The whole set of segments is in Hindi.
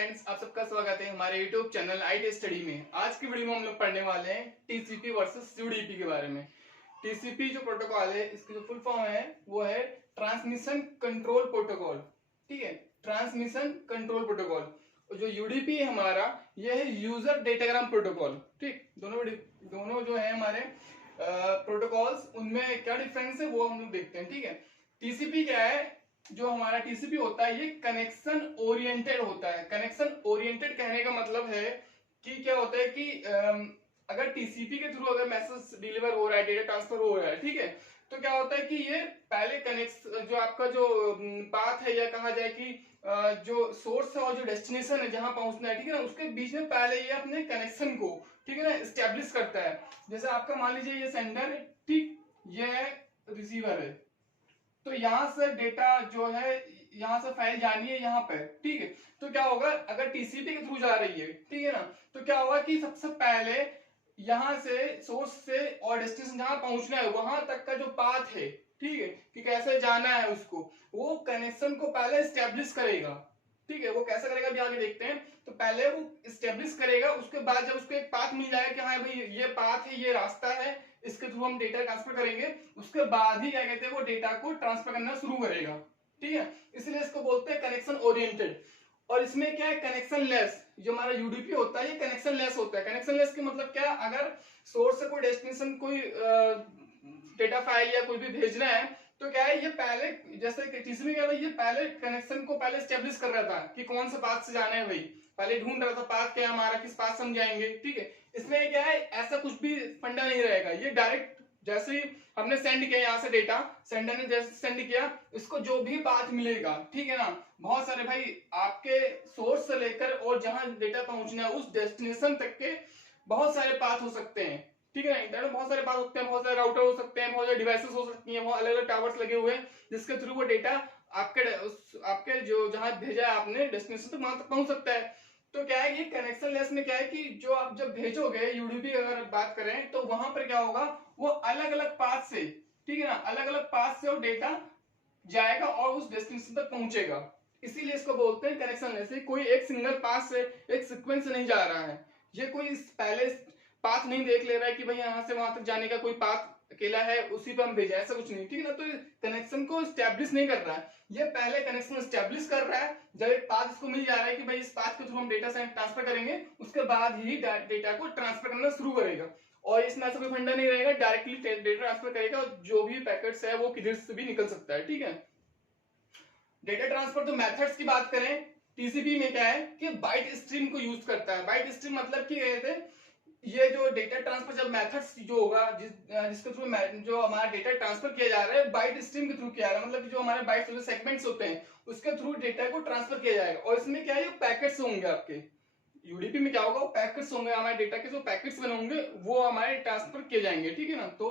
फ्रेंड्स, आप सबका स्वागत है हमारे यूट्यूब चैनल आईटी स्टडी में। आज की वीडियो में हम लोग पढ़ने वाले हैं टीसीपी वर्सेस यूडीपी के बारे में। टीसीपी जो प्रोटोकॉल है, इसकी जो फुल फॉर्म है वो है ट्रांसमिशन कंट्रोल प्रोटोकॉल। ठीक है, ट्रांसमिशन कंट्रोल प्रोटोकॉल। और जो यूडीपी है हमारा, ये है यूजर डेटाग्राम प्रोटोकॉल। ठीक, दोनों जो है हमारे प्रोटोकॉल्स, उनमें क्या डिफरेंस है वो हम लोग देखते हैं। ठीक है, टीसीपी क्या है? जो हमारा टीसीपी होता है ये कनेक्शन ओरिएंटेड होता है। कनेक्शन ओरिएंटेड कहने का मतलब है कि क्या होता है कि अगर टीसीपी के थ्रू अगर मैसेज डिलीवर हो रहा है, डेटा ट्रांसफर हो रहा है, ठीक है, तो क्या होता है कि ये पहले कनेक्ट जो आपका जो पाथ है, या कहा जाए कि जो सोर्स है और जो डेस्टिनेशन है जहां पहुंचना है, ठीक है ना, उसके बीच में पहले ये अपने कनेक्शन को, ठीक है ना, एस्टेब्लिश करता है। जैसे आपका मान लीजिए ये सेंडर है, ठीक, ये रिसीवर है, तो यहां से डेटा जो है, यहां से फाइल जानी है यहाँ पे, ठीक है। तो क्या होगा, अगर टीसीपी के थ्रू जा रही है, ठीक है ना, तो क्या होगा कि सबसे पहले यहां से सोर्स से और डेस्टिनेशन जहां पहुंचना है वहां तक का जो पाथ है, ठीक है, कि कैसे जाना है उसको, वो कनेक्शन को पहले एस्टेब्लिश करेगा। ठीक है, वो कैसे करेगा अभी आगे देखते हैं। तो पहले वो एस्टेब्लिश करेगा, उसके बाद जब उसको एक पाथ मिल जाएगा कि हाँ भाई ये पाथ है, ये रास्ता है, इसके थ्रू हम डेटा ट्रांसफर करेंगे, उसके बाद ही क्या कहते हैं वो डेटा को ट्रांसफर करना शुरू करेगा। ठीक है, इसलिए इसको बोलते हैं कनेक्शन ओरिएंटेड। और इसमें क्या है, कनेक्शन लेस। जो हमारा यूडीपी होता है ये कनेक्शन लेस होता है। कनेक्शन लेस की मतलब क्या है, अगर सोर्स से कोई डेस्टिनेशन कोई डेटा फाइल या कोई भी भेजना है, तो क्या है, ये पहले जैसे टीसीपी क्या था, ये पहले कनेक्शन को पहले एस्टेब्लिश कर रहा था कि कौन सा पाथ से जाना है, भाई पहले ढूंढ रहा था पाथ क्या हमारा, किस पाथ से हम जाएंगे। ठीक है, इसमें क्या है, ऐसा कुछ भी फंडा नहीं रहेगा। ये डायरेक्ट जैसे ही हमने सेंड किया यहाँ से डेटा, सेंडर ने जैसे सेंड किया, इसको जो भी पाथ मिलेगा, ठीक है ना, बहुत सारे भाई आपके सोर्स से लेकर और जहां डेटा पहुंचना है उस डेस्टिनेशन तक के बहुत सारे पाथ हो सकते हैं। ठीक है ना, इंटरनेट में बहुत सारे पाथ होते हैं, बहुत सारे राउटर हो सकते हैं, बहुत सारे डिवाइसेस हो सकती हैं, बहुत अलग अलग टावर्स लगे हुए हैं, जिसके थ्रू वो डेटा आपके जो जहां भेजा है आपने डेस्टिनेशन तक, वहां तक पहुंच सकता है। तो क्या है, ये कनेक्शन लेस में क्या है कि जो आप जब भेजोगे यूडीपी अगर बात करें, तो वहां पर क्या होगा, वो अलग अलग पाथ से, ठीक है ना, अलग अलग पाथ से वो डेटा जाएगा और उस डेस्टिनेशन तक पहुंचेगा। इसीलिए इसको बोलते हैं कनेक्शन लेस। कोई एक सिंगल पाथ से, एक सीक्वेंस से नहीं जा रहा है। ये कोई पहले पाथ नहीं देख ले रहा है कि भाई यहाँ से वहां तक जाने का कोई पाथ अकेला है, उसी पे हम भेजा, ऐसा कुछ नहीं। ठीक है ना, तो कनेक्शन को स्टैब्लिश नहीं कर रहा है, ये पहले कनेक्शन स्टैब्लिश कर रहा है। जब एक पाथ इसको मिल जा रहा है कि भाई इस पाथ के थ्रू हम डेटा ट्रांसफर करेंगे, उसके बाद ही डेटा को ट्रांसफर करना शुरू करेगा। और इसमें ऐसा कोई फंडा नहीं रहेगा, डायरेक्टली डेटा ट्रांसफर करेगा, और जो भी पैकेट्स है वो किधर से भी निकल सकता है। ठीक है, डेटा ट्रांसफर तो मेथड्स की बात करें, टीसीपी में क्या है कि बाइट स्ट्रीम को यूज करता है। बाइट स्ट्रीम मतलब कि कहते हैं, ये जो डेटा ट्रांसफर जब मेथड्स जो होगा, जिसके थ्रू जो हमारा डेटा ट्रांसफर किया जा रहा है, बाइट स्ट्रीम के थ्रू किया जा रहा है, मतलब जो हमारे बाइट्स जो सेगमेंट्स होते हैं उसके थ्रू डेटा को ट्रांसफर किया जाएगा। और इसमें क्या है, ये पैकेट्स होंगे आपके यूडीपी में, क्या होगा, पैकेट्स होंगे, हमारे डेटा के जो पैकेट्स बने होंगे वो हमारे ट्रांसफर किए जाएंगे। ठीक है ना, तो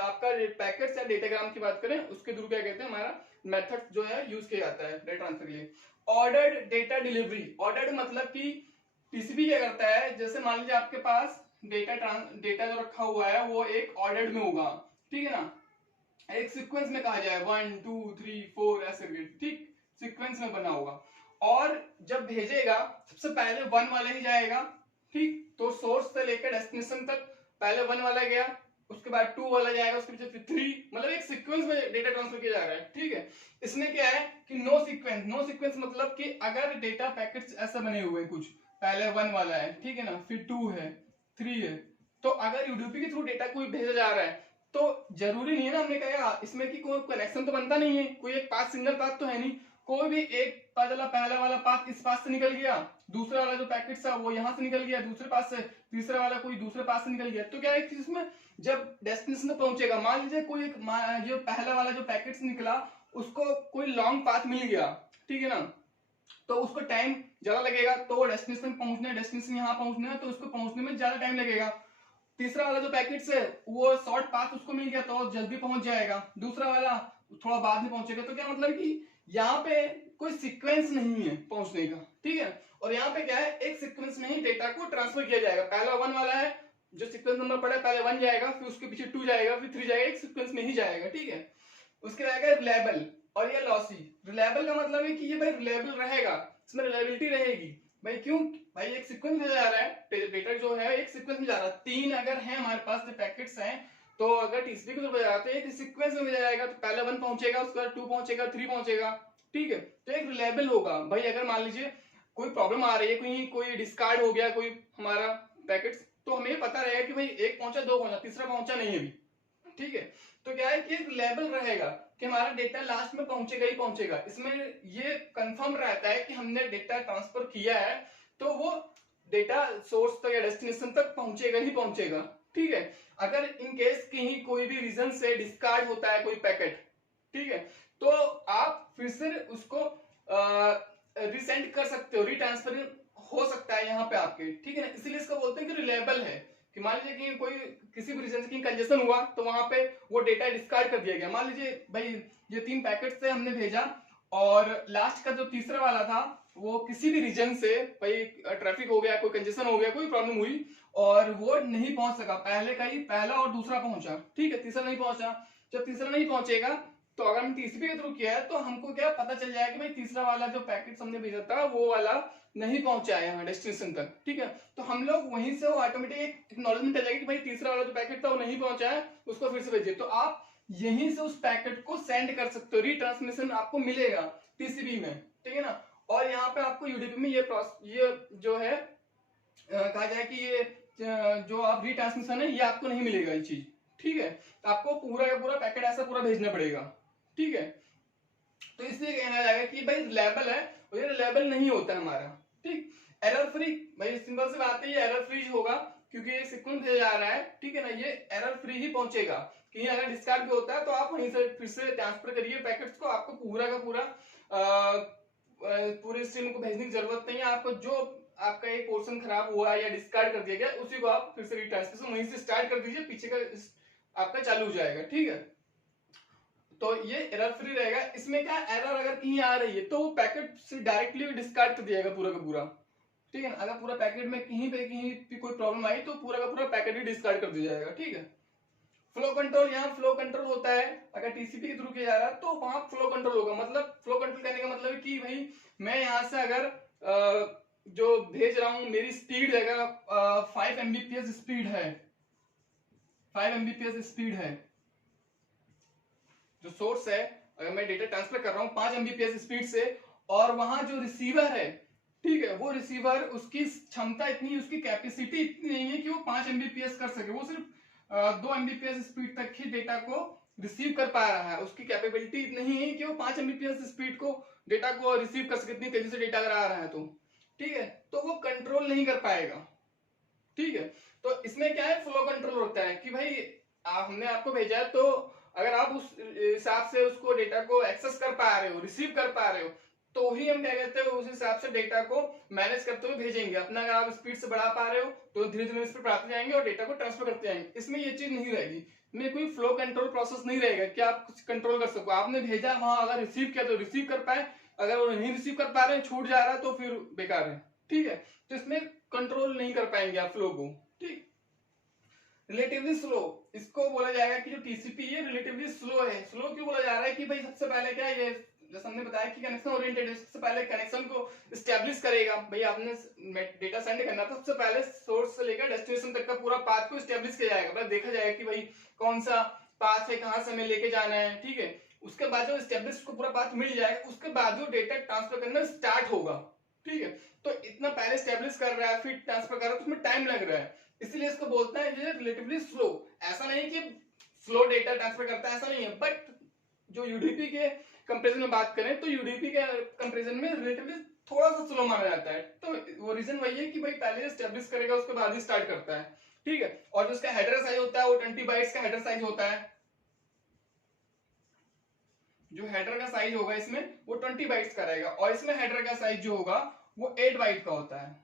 आपका पैकेट्स या डेटाग्राम की बात करें, उसके थ्रू क्या कहते हैं, हमारा मेथड जो है यूज किया जाता है डेटा ट्रांसफर के लिए। Ordered data delivery. ऑर्डर्ड मतलब कि टीसीपी क्या करता है, जैसे मान लीजिए आपके पास डेटा जो रखा हुआ है वो एक ऑर्डर्ड में होगा, ठीक है ना, एक सीक्वेंस में कहा जाए 1 2 3 4 ऐसे, ठीक, सीक्वेंस में बना होगा। और जब भेजेगा सबसे पहले 1 वाला ही जाएगा, ठीक, तो सोर्स से लेकर डेस्टिनेशन तक पहले 1 वाला गया, उसके बाद 2 वाला जाएगा, उसके पीछे फिर 3, मतलब एक सीक्वेंस में डेटा ट्रांसफर किया जा रहा है। ठीक है, इसमें क्या है कि नो सीक्वेंस। नो सीक्वेंस मतलब कि अगर डेटा पैकेट्स ऐसे बने हुए हैं, कुछ पहले 1 वाला है, ठीक है ना, फिर 2 है, 3 है, तो अगर यूडीपी के थ्रू डेटा कोई भेजा जा रहा है, तो जरूरी नहीं है ना, हमने कहा इसमें कि कोई कनेक्शन तो बनता नहीं है, कोई एक पाथ, सिंगल पाथ तो है नहीं, कोई भी एक पहला वाला पाथ इस पाथ से निकल गया, दूसरा वाला जो पैकेट था वो यहां से निकल गया दूसरे पाथ से, तीसरा वाला कोई दूसरे पाथ से निकल गया, तो क्या है कि इसमें जब डेस्टिनेशन तक पहुंचेगा, मान लीजिए कोई एक जो पहला वाला जो पैकेट निकला उसको कोई लॉन्ग पाथ मिल गया, ठीक है ना, तो उसको टाइम ज्यादा लगेगा, तो वो डेस्टिनेशन यहाँ पहुंचना है, तो उसको पहुंचने में ज्यादा टाइम लगेगा। तीसरा वाला जो पैकेट है वो शॉर्ट पाथ उसको मिल गया तो जल्दी पहुंच जाएगा, दूसरा वाला थोड़ा बाद में पहुंचेगा। तो क्या मतलब कि यहाँ पे कोई सीक्वेंस नहीं है पहुंचने का, ठीक है। और यहाँ पे क्या है, एक सीक्वेंस में ही डेटा को ट्रांसफर किया जाएगा। पहला 1 वाला है, जो सीक्वेंस नंबर पड़ा है, पहले 1 जाएगा, फिर उसके पीछे 2 जाएगा, फिर 3 जाएगा, एक सीक्वेंस में ही जाएगा। ठीक है, उसके आएगा रिलायबल और ये लॉसी। रिलायबल का मतलब है कि ये भाई रिलायबल रहेगा, इसमें रिलायबिलिटी रहेगी। भाई क्यों? भाई एक सीक्वेंस में जा रहा है डेटा, जो है एक सीक्वेंस में जा रहा है, 3 अगर है हमारे पास जो पैकेट्स हैं, तो अगर टीसीपी के थ्रू बजाते हैं एक सीक्वेंस में जाएगा, तो पहले 1 पहुंचेगा, उसके बाद 2 पहुंचेगा, 3 पहुंचेगा, ठीक है। तो एक रिलायबल होगा। भाई अगर मान लीजिए कोई प्रॉब्लम आ रही है, कोई डिस्कार्ड हो गया कोई हमारा पैकेट्स, तो हमें पता रहेगा कि भाई 1 पहुंचा, 2 पहुंचा, तीसरा पहुंचा नहीं है अभी, ठीक है। तो क्या है कि एक लेवल रहेगा कि हमारा डेटा लास्ट में पहुंचेगा ही पहुंचेगा। इसमें ये कंफर्म रहता है कि हमने डेटा ट्रांसफर किया है, तो वो डेटा सोर्स तक या डेस्टिनेशन तक पहुंचेगा ही पहुंचेगा, ठीक है। अगर इन केस कहीं कोई भी रीजन से डिस्कार्ड होता है कोई पैकेट, ठीक है, तो आप फिर से उसको रिसेंड कर सकते हो, रिट्रांसफर हो सकता है यहाँ पे आपके, ठीक है ना। इसीलिए इसको बोलते हैं कि रिलायबल है। कि मान लीजिए कि कोई किसी भी रीजन से कंजेशन हुआ, तो वहां पे वो डेटा डिस्कार्ड कर दिया गया। मान लीजिए भाई ये 3 पैकेट से हमने भेजा, और लास्ट का जो तीसरा वाला था वो किसी भी रीजन से भाई ट्रैफिक हो गया, कोई कंजेशन हो गया, कोई प्रॉब्लम हुई, और वो नहीं पहुंच सका। पहले का ही पहला और दूसरा पहुंचा, ठीक है, तीसरा नहीं पहुंचा। जब तीसरा नहीं पहुंचेगा, तो अगर हम टीसीपी के थ्रू किया है, तो हमको क्या पता चल जाएगा कि भाई तीसरा वाला जो पैकेट हमने भेजा था वो वाला नहीं पहुंचा है यहाँ डेस्टिनेशन तक, ठीक है। तो हम लोग वहीं से वो ऑटोमेटिक एक एक्नॉलेजमेंट आ जाएगी कि भाई तीसरा वाला जो पैकेट था वो नहीं पहुंचा है, उसको फिर से भेजिए। तो आप यहीं से उस पैकेट को सेंड कर सकते हो, रिट्रांसमिशन आपको मिलेगा टीसीपी में, ठीक है ना। और यहाँ पे आपको यूडीपी में ये जो है कहा जाए कि ये जो आप रिट्रांसमिशन है, ये आपको नहीं मिलेगा ये चीज, ठीक है। आपको पूरा का पूरा पैकेट ऐसा पूरा भेजना पड़ेगा, ठीक है। तो इसलिए कहना जाएगा कि भाई रिलायबल है, और ये रिलायबल नहीं होता है हमारा, ठीक। एरर फ्री, भाई सिंपल सी बात है, ये एरर फ्री होगा क्योंकि ये सीक्वेंस भेजा जा रहा है, ठीक है ना। ये एरर फ्री ही पहुंचेगा। कहीं अगर डिस्कार्ड भी होता है, तो आप वहीं से फिर से ट्रांसफर करिए पैकेट्स को, आपको पूरा का पूरा पूरे स्ट्रीम को भेजने की जरूरत नहीं है। आपको जो आपका एक पोर्शन खराब हुआ है या डिस्कार्ड कर दिया गया, उसी को आप फिर से रिट्रांसमिशन वहीं से स्टार्ट कर दीजिए, पीछे का आपका चालू हो जाएगा, ठीक है। तो ये एरर फ्री रहेगा। इसमें क्या एरर अगर कहीं आ रही है, तो वो पैकेट से डायरेक्टली डिस्कार्ड कर दिएगा पूरा का पूरा, ठीक है। अगर पूरा पैकेट में कहीं भी कोई प्रॉब्लम आई, तो पूरा का पूरा पैकेट ही डिस्कार्ड कर दिया जाएगा, ठीक है। फ्लो कंट्रोल, यहाँ फ्लो कंट्रोल होता है अगर टीसीपी के थ्रू किया जा रहा है, तो वहां फ्लो कंट्रोल होगा। मतलब फ्लो कंट्रोल करने का मतलब है कि भाई मैं यहाँ से अगर जो भेज रहा हूं, मेरी स्पीड अगर 5 Mbps स्पीड है, 5 Mbps स्पीड है, जो सोर्स है, अगर मैं डेटा ट्रांसफर कर रहा हूं 5 Mbps स्पीड से, और वहां जो रिसीवर है, ठीक है, वो रिसीवर उसकी क्षमता इतनी, उसकी कैपेसिटी इतनी नहीं है कि वो 5 Mbps कर सके। वो सिर्फ 2 Mbps स्पीड तक ही डेटा को रिसीव कर पा रहा है। उसकी कैपेबिलिटी नहीं है कि वो 5 Mbps स्पीड को डेटा को रिसीव कर सके, इतनी तेजी से डेटा अगर आ रहा है तो, ठीक है। तो वो कंट्रोल नहीं कर पाएगा, ठीक है। तो इसमें क्या है, फ्लो कंट्रोल होता है कि भाई हमने आपको भेजा है, तो अगर आप उस हिसाब से उसको डेटा को एक्सेस कर पा रहे हो, रिसीव कर पा रहे हो, तो ही हम क्या कहते हैं, उस हिसाब से डेटा को मैनेज करते हुए भेजेंगे। अपना अगर आप स्पीड से बढ़ा पा रहे हो, तो धीरे धीरे स्पीड बढ़ाते जाएंगे और डेटा को ट्रांसफर करते जाएंगे। इसमें ये चीज नहीं रहेगी, में कोई फ्लो कंट्रोल प्रोसेस नहीं रहेगा कि आप कुछ कंट्रोल कर सको। आपने भेजा, वहां अगर रिसीव किया तो रिसीव कर पाए, अगर वो नहीं रिसीव कर पा रहे हैं, छूट जा रहा है, तो फिर बेकार है, ठीक है। तो इसमें कंट्रोल नहीं कर पाएंगे आप फ्लो को, ठीक। रिलेटिवली स्लो, इसको बोला जाएगा कि जो टीसीपी है रिलेटिवली स्लो है। स्लो क्यों बोला जा रहा है कि भाई सबसे पहले क्या, ये जैसे हमने बताया कि कनेक्शन ओरिएंटेड है, सबसे पहले कनेक्शन को एस्टेब्लिश करेगा। भाई आपने डेटा सेंड करना था, सबसे पहले सोर्स से लेकर डेस्टिनेशन तक का पूरा पाथ को एस्टेब्लिश किया जाएगा। मतलब देखा जाएगा कि भाई कौन सा पाथ है, कहां से हमें लेके जाना है, ठीक है। उसके बाद जब एस्टेब्लिश को पूरा पाथ मिल जाएगा, उसके बाद जो डेटा ट्रांसफर करना स्टार्ट होगा, ठीक है। तो इतना पहले एस्टेब्लिश कर रहा है, फिर ट्रांसफर कर रहा है, तो उसमें टाइम लग रहा है, इसलिए इसको बोलता है ये रिलेटिवली स्लो। ऐसा नहीं कि स्लो डेटा ट्रांसफर करता है, ऐसा नहीं है। बट जो यूडीपी के कंपैरिजन में बात करें, तो यूडीपी के कंपैरिजन में रिलेटिवली थोड़ा सा स्लो माना जाता है। तो वो रीजन वही है कि भाई पहले एस्टेब्लिश करेगा, उसके बाद ही स्टार्ट करता है, ठीक है। और जो उसका हेडर साइज होता है, वो 20 बाइट्स का हेडर साइज होता है। जो हेडर का साइज होगा इसमें, वो 20 बाइट्स का रहेगा, और इसमें हेडर का साइज जो होगा वो 8 बाइट का होता है,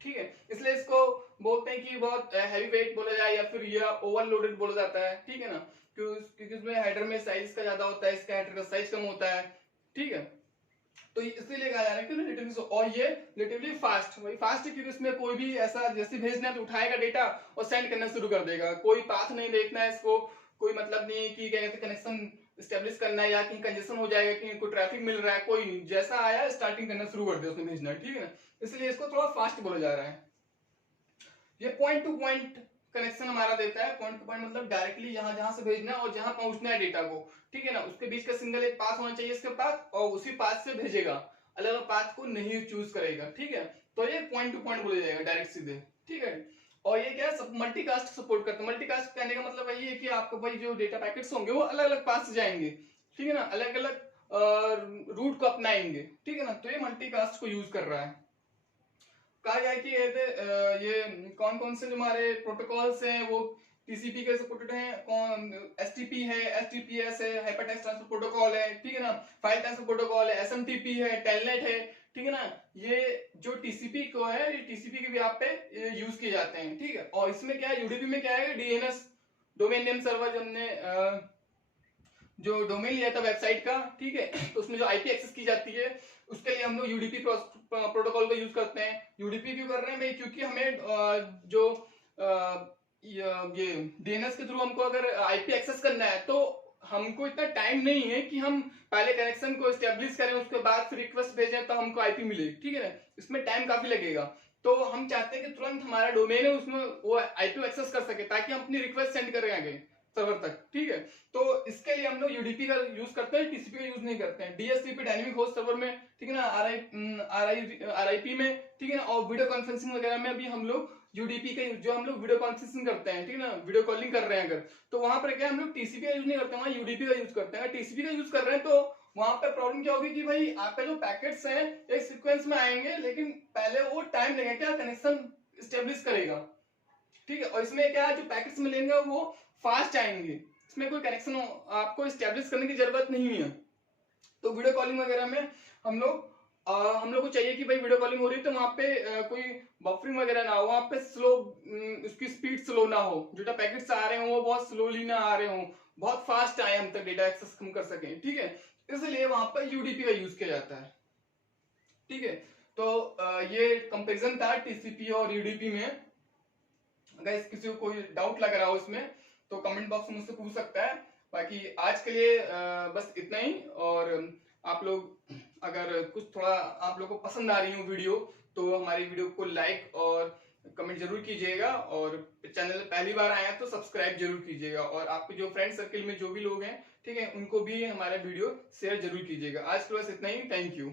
ठीक है। इसलिए इसको बोलते हैं कि बहुत हैवी वेट बोला जाए, या फिर ये ओवरलोडेड बोला जाता है, ठीक है ना। क्योंकि इसमें हेडर में साइज का ज्यादा होता है, इसका हेडर का साइज कम होता है, ठीक है। तो इसीलिए कहा जा रहा है कि रिलेटिवली, और ये रिलेटिवली फास्ट, वही फास्ट है क्योंकि इसमें कोई भी ऐसा जैसे भेजना है तो उठाएगा डेटा और सेंड करना शुरू कर देगा। कोई पाथ नहीं देखना है इसको, कोई मतलब नहीं है कि क्या कहते कनेक्शन स्टेब्लिश करना है या कहीं कंजेशन हो जाएगा, कहीं कोई ट्रैफिक मिल रहा है, कोई नहीं, जैसा आया स्टार्टिंग करना शुरू कर दिया उसने भेजना, ठीक है ना। इसलिए इसको थोड़ा फास्ट बोला जा रहा है। ये पॉइंट टू पॉइंट कनेक्शन हमारा देता है। पॉइंट टू पॉइंट मतलब डायरेक्टली जहां जहां से भेजना है और जहां पहुंचना है डेटा को, ठीक है ना, उसके बीच का सिंगल एक पाथ होना चाहिए इसके पास, और उसी पाथ से भेजेगा, अलग अलग पाथ को नहीं चूज करेगा, ठीक है। तो ये पॉइंट टू पॉइंट बोला जाएगा, डायरेक्ट सीधे, ठीक है। और ये क्या है, मल्टीकास्ट सपोर्ट करता है। मल्टीकास्ट कहने का मतलब यही है कि आपको भाई जो डेटा पैकेट्स होंगे वो अलग अलग पाथ से जाएंगे, ठीक है ना, अलग अलग रूट को अपनाएंगे, ठीक है ना। तो ये मल्टीकास्ट को यूज कर रहा है। कहा गया कि ये कौन कौन से जो हमारे प्रोटोकॉल्स हैं वो टीसीपी के सपोर्टेड हैं। कौन, एसटीपी है, एसटीपीएस है, हाइपरटेक्स्ट ट्रांसफर प्रोटोकॉल है, ठीक है ना, फाइल ट्रांसफर प्रोटोकॉल है, एसएमटीपी है, टेलनेट है, ठीक है ना। ये जो टीसीपी को है, ये टीसीपी के भी आप पे यूज किए जाते हैं, ठीक है। और इसमें क्या है, यूडीपी में क्या है, डीएनएस, डोमेन नेम सर्वर, हमने जो डोमेन लिया था वेबसाइट का, ठीक है, तो उसमें जो आईपी एक्सेस की जाती है उसके लिए हम लोग यूडीपी प्रोटोकॉल का यूज करते हैं। यूडीपी क्यों कर रहे हैं भाई, क्योंकि हमें जो ये डीएनएस के थ्रू हमको अगर आईपी एक्सेस करना है तो हमको इतना टाइम नहीं है कि हम पहले कनेक्शन को एस्टेब्लिश करें, उसके बाद फिर रिक्वेस्ट भेजें तो हमको आईपी मिले, ठीक है ना। इसमें टाइम काफी लगेगा, तो हम चाहते हैं कि तुरंत हमारा डोमेन है उसमें वो आईपी एक्सेस कर सके, ताकि हम अपनी रिक्वेस्ट सेंड करें आगे सर्वर तक, ठीक है। तो इसके लिए हम लोग यूडीपी का यूज करते हैं, टीसीपी का यूज नहीं करते हैं। डीएससीपी डायनेमिक होस्ट सर्वर में, ठीक है ना, आरआईपी में, ठीक है ना, और वीडियो कॉन्फ्रेंसिंग वगैरह में भी हम लोग यूडीपी का, जो हम लोग वीडियो कॉन्फ्रेंसिंग करते हैं, ठीक है ना, वीडियो कॉलिंग कर रहे हैं अगर, तो वहां पर क्या हम लोग टीसीपी का यूज नहीं करते हैं, वहां यूडीपी का यूज करते हैं। अगर टीसीपी का यूज कर रहे हैं तो वहां पे प्रॉब्लम क्या होगी कि भाई आपके जो पैकेट्स हैं एक सीक्वेंस में आएंगे, लेकिन पहले वो टाइम लगेगा क्या कनेक्शन स्टेब्लिश करेगा, ठीक है। और इसमें क्या है, जो पैकेट्स मिलेंगे वो फास्ट आएंगे, इसमें कोई कनेक्शन आपको स्टेब्लिश करने की जरूरत नहीं है। तो वीडियो कॉलिंग वगैरह में हम लोग को चाहिए कि भाई वीडियो कॉलिंग हो रही है तो वहां पे कोई बफरिंग वगैरह ना हो, वहां पे स्लो, उसकी स्पीड स्लो ना हो, जो पैकेट्स आ रहे हो वो बहुत स्लोली ना आ रहे हो, बहुत फास्ट आए हम तक डेटा एक्सेस हम कर सकें, ठीक है। इसलिए वहां पर यूडीपी का यूज किया जाता है, ठीक है। तो ये कंपेरिजन था टीसीपी और यूडीपी में। अगर किसी को कोई डाउट लग रहा हो इसमें तो कमेंट बॉक्स में मुझसे पूछ सकता है। बाकी आज के लिए बस इतना ही। और आप लोग अगर कुछ थोड़ा आप लोग को पसंद आ रही हो वीडियो तो हमारी वीडियो को लाइक और कमेंट जरूर कीजिएगा, और चैनल पहली बार आए हैं तो सब्सक्राइब जरूर कीजिएगा, और आपके जो फ्रेंड सर्किल में जो भी लोग हैं, ठीक है, उनको भी हमारा वीडियो शेयर जरूर कीजिएगा। आज के बस इतना ही, थैंक यू।